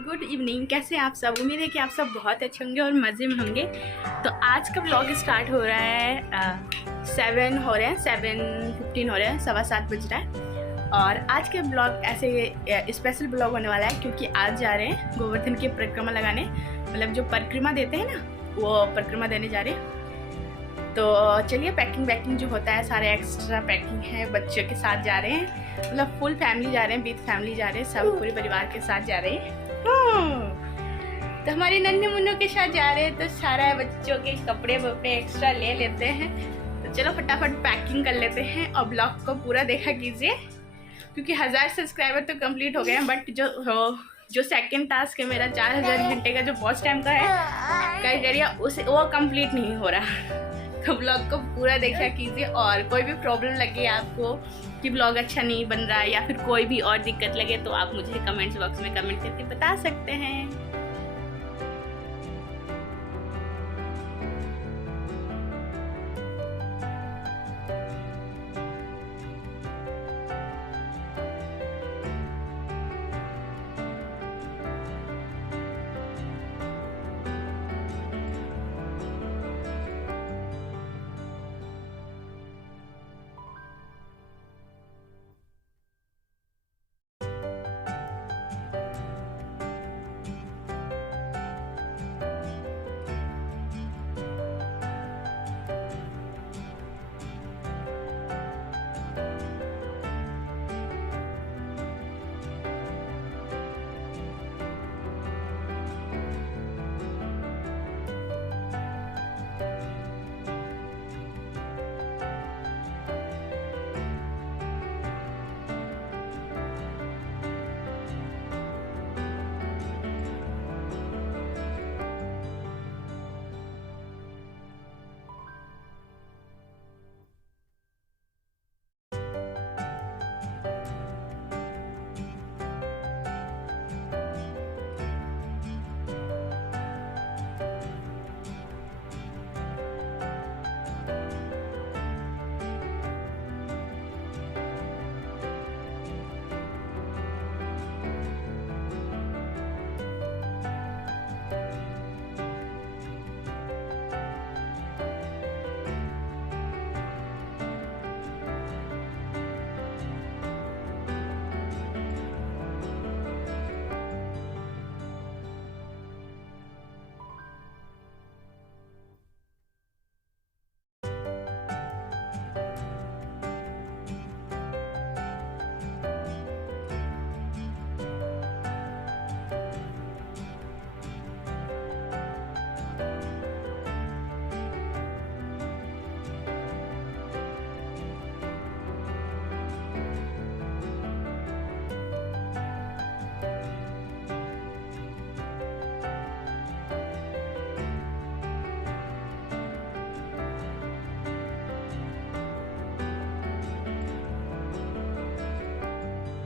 Good evening. कैसे हैं आप सब? उम्मीद है कि आप सब बहुत अच्छे होंगे और मज़े में होंगे। तो आज का ब्लॉग स्टार्ट हो रहा है 7 हो रहे हैं, 7:15 हो रहे हैं, 7:15 बज रहा है। और आज के ब्लॉग ऐसे स्पेशल ब्लॉग होने वाला है क्योंकि आज जा रहे हैं गोवर्धन की परिक्रमा लगाने, मतलब जो परिक्रमा देते हैं ना, वो परिक्रमा देने जा रहे हैं। तो चलिए पैकिंग जो होता है, सारे एक्स्ट्रा पैकिंग है। बच्चों के साथ जा रहे हैं, मतलब फुल फैमिली जा रहे हैं, विद फैमिली जा रहे हैं, सब पूरे परिवार के साथ जा रहे हैं। तो हमारे नन्हे मुन्नों के साथ जा रहे हैं, तो सारा बच्चों के कपड़े वपड़े एक्स्ट्रा ले लेते हैं। तो चलो फटाफट पैकिंग कर लेते हैं और ब्लॉग को पूरा देखा कीजिए क्योंकि 1000 सब्सक्राइबर तो कंप्लीट हो गए हैं, बट जो सेकंड टास्क है मेरा 4000 घंटे का जो वॉच टाइम का है कई जरिए उसे वो कंप्लीट नहीं हो रहा। तो ब्लॉग को पूरा देखा कीजिए और कोई भी प्रॉब्लम लगे आपको कि ब्लॉग अच्छा नहीं बन रहा है या फिर कोई भी और दिक्कत लगे तो आप मुझे कमेंट्स बॉक्स में कमेंट करके बता सकते हैं।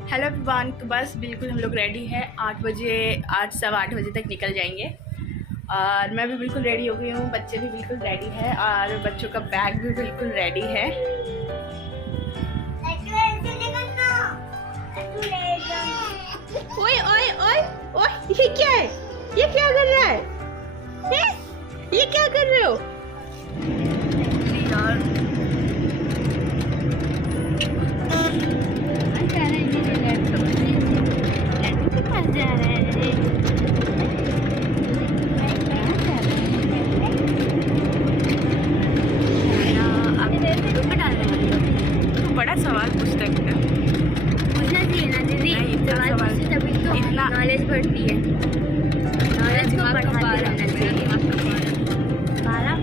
हेलो एवरीवन, तो बस बिल्कुल हम लोग रेडी हैं। 8 बजे, 8 सवा 8 बजे तक निकल जाएंगे और मैं भी बिल्कुल रेडी हो गई हूँ, बच्चे भी बिल्कुल रेडी है और बच्चों का बैग भी बिल्कुल रेडी है। ओए ओए ओए ओए, ये क्या है? ये क्या कर रहा है? ये क्या कर रहे हो यार? बड़ा सवाल पूछता है, पूछना चाहिए ना दीदी। सवाल पूछे तभी तो इतना नॉलेज बढ़ती है। नॉलेज को बढ़ाते रहना चाहिए। पारा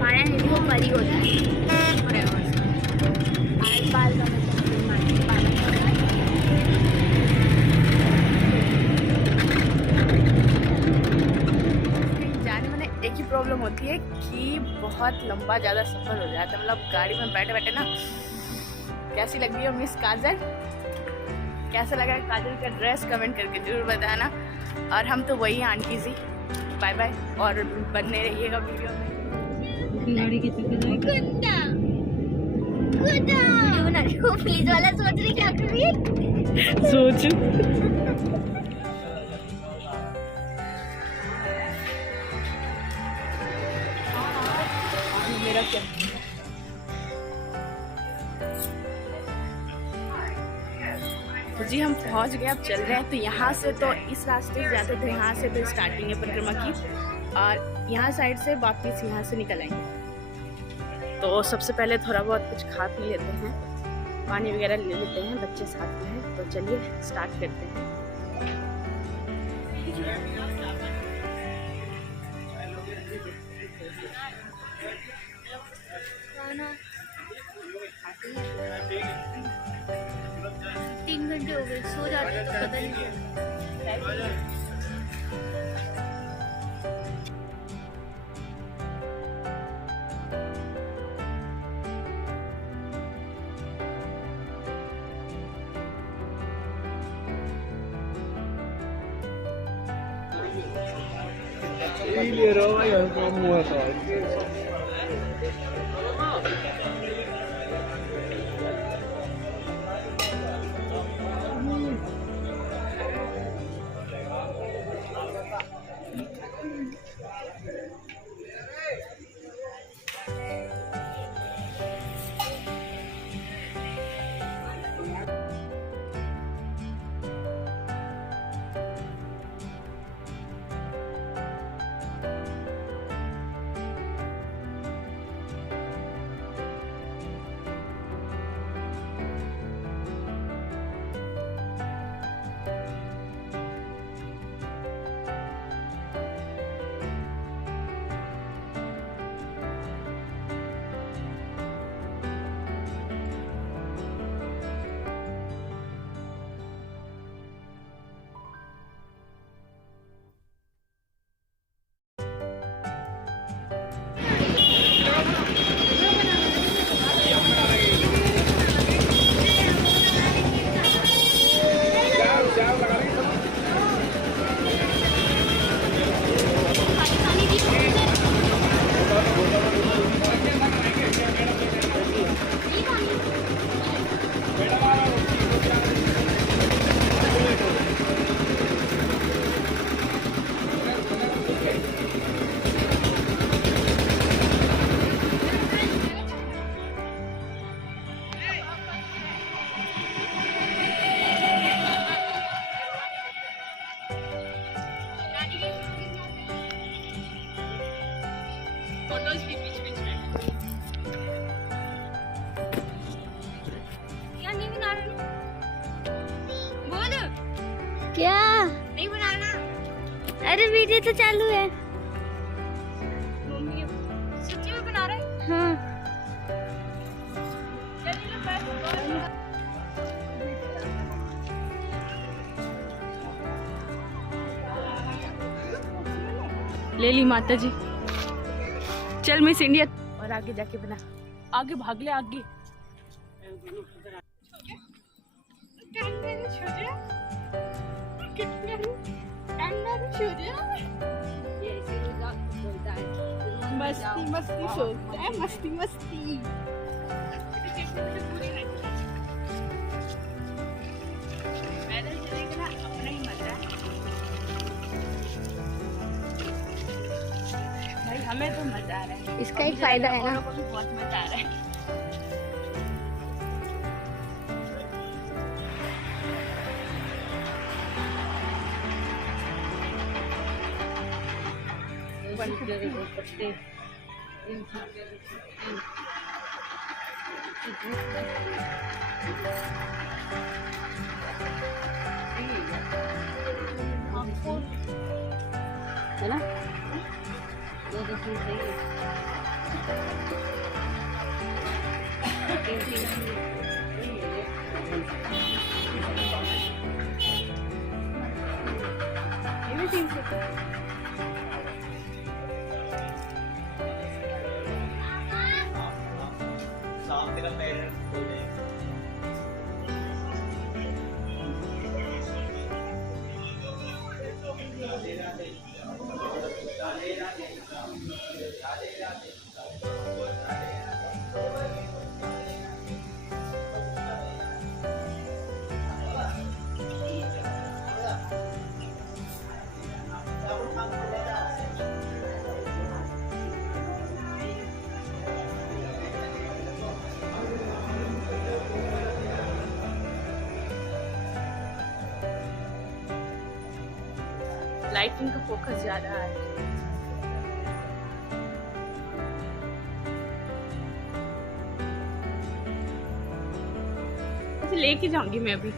पारा नहीं, वो परी होता है। पाल का जाने में एक ही प्रॉब्लम होती है कि बहुत लंबा ज़्यादा सफ़र हो जाता है, मतलब गाड़ी में बैठे बैठे ना। कैसी लग रही है मिस काजल? कैसा लगा काजल का ड्रेस? कमेंट करके जरूर बताना। और हम तो वही आंटी जी। बाय बाय और बने रहिएगा वीडियो में। प्लीज वाला सोच रही क्या कर रही है? सोच क्या। तो जी हम पहुंच गए, अब चल रहे हैं। तो यहाँ से तो इस रास्ते से जाते थे, यहाँ से फिर स्टार्टिंग है परिक्रमा की, और यहाँ साइड से वापस यहाँ से निकल आएंगे। तो सबसे पहले थोड़ा बहुत कुछ खा पी लेते हैं, पानी वगैरह ले लेते हैं, बच्चे साथ में हैं। तो चलिए स्टार्ट करते हैं। तीन घंटे हो गए, सो जाते तो पता नहीं चला। Ile rồi rồi có mua rồi. क्या नहीं बनाना? अरे वीडियो तो चालू है। सच्ची में बना रहे? हाँ ले ली माता जी। चल मिस इंडिया, और आगे जाके बना, आगे भाग ले आगे। मस्ती मस्ती सोचता है, मस्ती मस्ती। पैदल चलेगा ना, अपना ही मजा है भाई, हमें तो मजा आ रहा है। इसका एक फायदा है ना, औरों को भी बहुत मजा आ रहा है। है ना, लाइटिंग का फोकस ज़्यादा है। ऐसे लेके जाऊंगी मैं अभी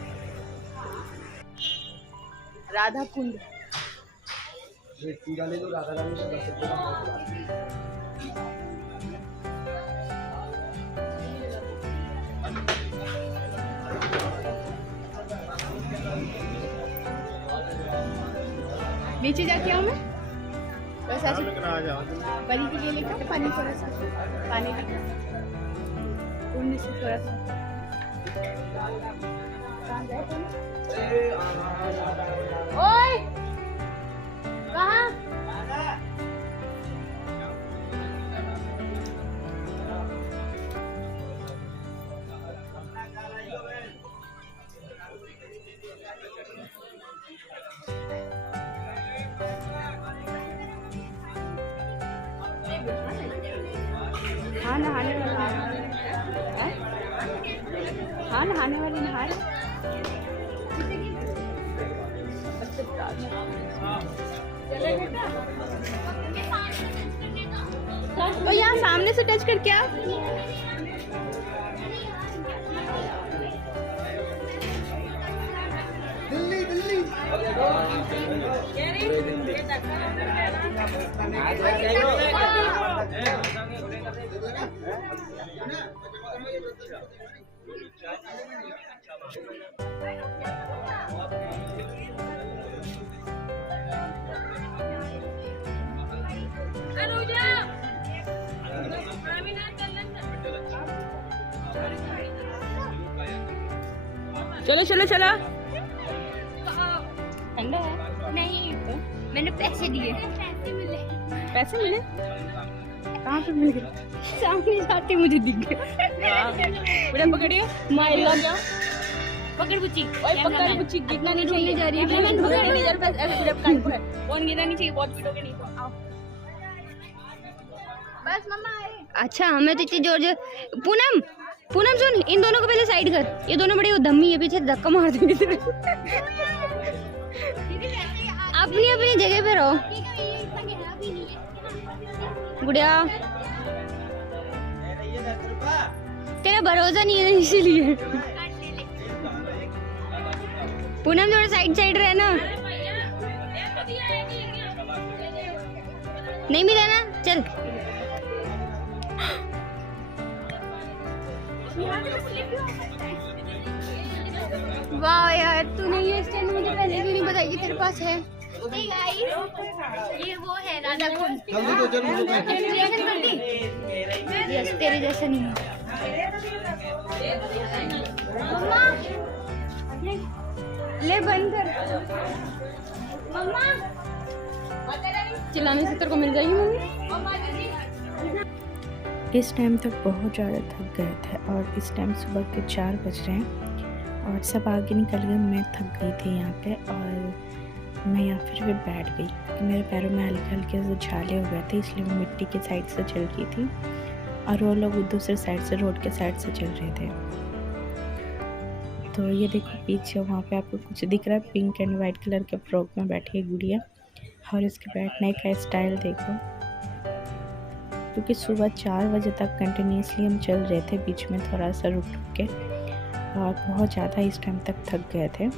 राधा कुंड। नीचे जाके आऊँ मैं बस ऐसे पानी के लिए लेकर पानी थोड़ा सा पानी लेकर कुंड से थोड़ा सा ओए कहाँ हाँ नहाने वाला हाँ नहाने वाली नहा तो यहाँ सामने से टच करके आप दिल्ली दिल्ली चलो चलो चलो ठंडा है नहीं मैंने पैसे दिए। पैसे मिले कहाँ पे मिल गए सामने जाते मुझे दिख गए। पूरा पकड़िए माय लव पकड़ बुच्ची पकड़ बुच्ची गिरना नहीं चाहिए जा रही है नहीं नहीं जा रही ऐसे पूरा कान पर फोन गिरना नहीं चाहिए बहुत पीटोगे नहीं आओ बस मम्मा आए। अच्छा हमें तो इतनी जोर जोर पूनम पूनम सुन इन दोनों को पहले साइड कर। ये दोनों बड़े धम्मी है पीछे धक्का मार देंगे तेरे अपनी अपनी जगह पे रहो गुड़िया तेरा भरोसा नहीं है इसीलिए। पूनम थोड़ा साइड साइड रहना नहीं मिला ना चल वाह यार तूने ये स्टैंड मुझे पहले क्यों नहीं बताई कि तेरे पास है। Hey guys, ये वो है राधा कुंड। जल्दी तो जल्दी यस तेरे जैसा नहीं है। मम्मा ले बंद कर मम्मा चिल्लाने से तेरे को मिल जाएगी मम्मी। इस टाइम तक बहुत ज़्यादा थक गए थे और इस टाइम सुबह के 4 बज रहे हैं और सब आगे निकल गए। मैं थक गई थी यहाँ पे और मैं यहाँ फिर बैठ गई क्योंकि मेरे पैरों में हल्के हल्के से छाले हो गए थे, इसलिए मैं मिट्टी के साइड से चल रही थी और वो लोग दूसरे साइड से रोड के साइड से चल रहे थे। तो ये देखो पीछे वहाँ पे आपको कुछ दिख रहा है, पिंक एंड वाइट कलर के फ्रॉक में बैठी है गुड़िया और इसके बैठने का स्टाइल देखो। क्योंकि सुबह 4 बजे तक कंटिन्यूसली हम चल रहे थे, बीच में थोड़ा सा रुक के और बहुत ज़्यादा इस टाइम तक थक गए थे।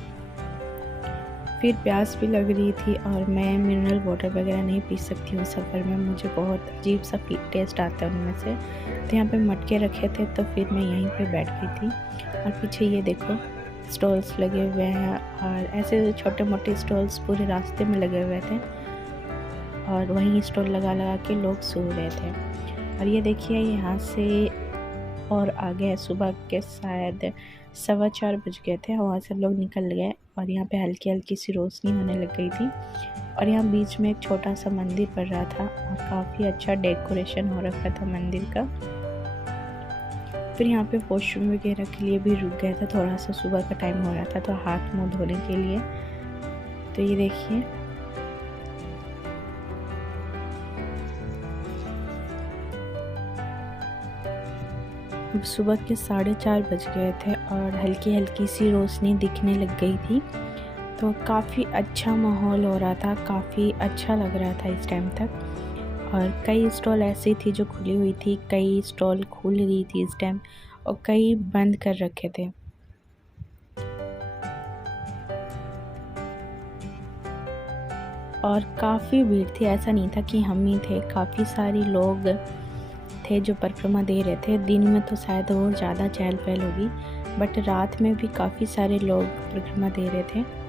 फिर प्यास भी लग रही थी और मैं मिनरल वाटर वगैरह नहीं पी सकती हूँ सफ़र में, मुझे बहुत अजीब सा टेस्ट आता है उनमें से। तो यहाँ पे मटके रखे थे तो फिर मैं यहीं पे बैठ गई थी और पीछे ये देखो स्टॉल्स लगे हुए हैं और ऐसे छोटे मोटे स्टॉल्स पूरे रास्ते में लगे हुए थे और वहीं स्टॉल लगा लगा के लोग सो रहे थे। और ये देखिए यहाँ से और आगे सुबह के शायद 4:15 बज गए थे, वहाँ से लोग निकल गए और यहाँ पे हल्की हल्की सी रोशनी होने लग गई थी और यहाँ बीच में एक छोटा सा मंदिर पड़ रहा था और काफ़ी अच्छा डेकोरेशन हो रखा था मंदिर का। फिर यहाँ पे वॉशरूम वगैरह के लिए भी रुक गए थे, थोड़ा सा सुबह का टाइम हो रहा था तो हाथ मुँह धोने के लिए। तो ये देखिए सुबह के 4:30 बज गए थे और हल्की हल्की सी रोशनी दिखने लग गई थी। तो काफ़ी अच्छा माहौल हो रहा था, काफ़ी अच्छा लग रहा था इस टाइम तक। और कई स्टॉल ऐसी थी जो खुली हुई थी, कई स्टॉल खुल रही थी इस टाइम और कई बंद कर रखे थे। और काफ़ी भीड़ थी, ऐसा नहीं था कि हम ही थे, काफ़ी सारे लोग थे जो परिक्रमा दे रहे थे। दिन में तो शायद और ज़्यादा चहल पहल होगी, बट रात में भी काफ़ी सारे लोग परिक्रमा दे रहे थे।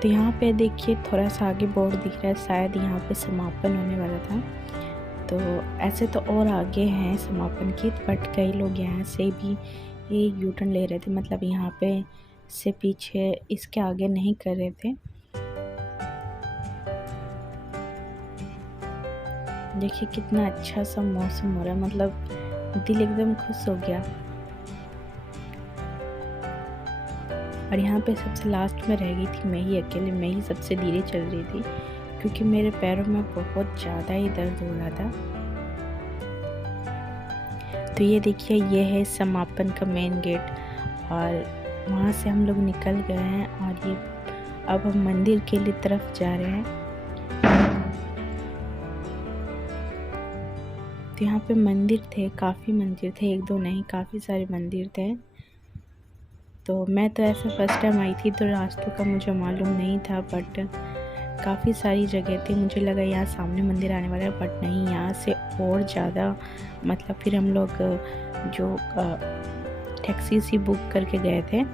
तो यहाँ पे देखिए थोड़ा सा आगे बोर्ड दिख रहा है, शायद यहाँ पे समापन होने वाला था। तो ऐसे तो और आगे हैं समापन की, बट कई लोग यहाँ से भी ये यू टर्न ले रहे थे, मतलब यहाँ पे से पीछे इसके आगे नहीं कर रहे थे। देखिए कितना अच्छा सा मौसम हो रहा है, मतलब दिल एकदम खुश हो गया। और यहाँ पे सबसे लास्ट में रह गई थी मैं ही अकेले, मैं ही सबसे धीरे चल रही थी क्योंकि मेरे पैरों में बहुत ज़्यादा ही दर्द हो रहा था। तो ये देखिए ये है समापन का मेन गेट और वहाँ से हम लोग निकल गए हैं और ये अब हम मंदिर के लिए तरफ जा रहे हैं। तो यहाँ पे मंदिर थे, काफ़ी मंदिर थे, एक दो नहीं काफ़ी सारे मंदिर थे। तो मैं तो ऐसा फर्स्ट टाइम आई थी तो रास्तों का मुझे मालूम नहीं था, बट काफ़ी सारी जगह थी। मुझे लगा यहाँ सामने मंदिर आने वाला है, बट नहीं, यहाँ से और ज़्यादा, मतलब फिर हम लोग जो टैक्सी सी बुक करके गए थे।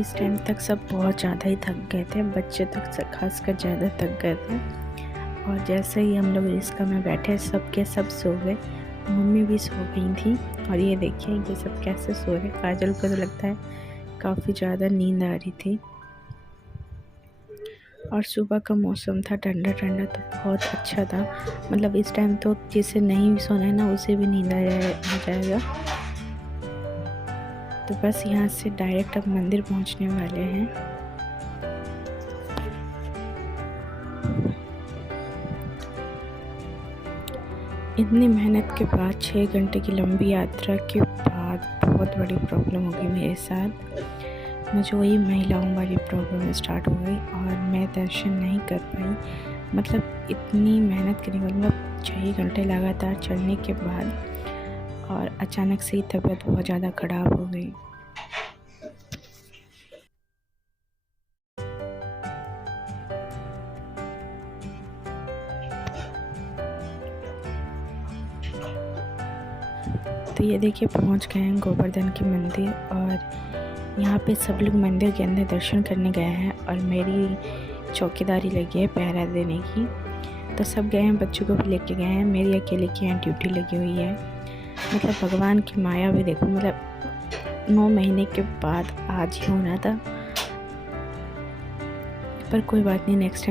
इस टाइम तक सब बहुत ज़्यादा ही थक गए थे, बच्चे तक खासकर ज़्यादा थक गए थे। और जैसे ही हम लोग रिक्शा में बैठे सब के सब सो गए, मम्मी भी सो गई थी। और ये देखिए ये सब कैसे सो रहे, काजल को तो लगता है काफ़ी ज़्यादा नींद आ रही थी। और सुबह का मौसम था ठंडा ठंडा, तो बहुत अच्छा था, मतलब इस टाइम तो जिसे नहीं भी सोना है ना उसे भी नींद आ जाएगा। तो बस यहाँ से डायरेक्ट अब मंदिर पहुँचने वाले हैं। इतनी मेहनत के बाद 6 घंटे की लंबी यात्रा के बाद बहुत बड़ी प्रॉब्लम हो गई मेरे साथ। मुझे वही महिलाओं वाली प्रॉब्लम स्टार्ट हो गई और मैं दर्शन नहीं कर पाई। मतलब इतनी मेहनत करने के बाद, मतलब 6 घंटे लगातार चलने के बाद, और अचानक से ही तबीयत बहुत ज़्यादा ख़राब हो गई। तो ये देखिए पहुंच गए हैं गोवर्धन के मंदिर और यहाँ पे सब लोग मंदिर के अंदर दर्शन करने गए हैं और मेरी चौकीदारी लगी है पहरा देने की। तो सब गए हैं, बच्चों को भी लेके गए हैं, मेरी अकेले की यहाँ ड्यूटी लगी हुई है। मतलब भगवान की माया भी देखो, मतलब 9 महीने के बाद आज ही होना था, पर कोई बात नहीं, नेक्स्ट टाइम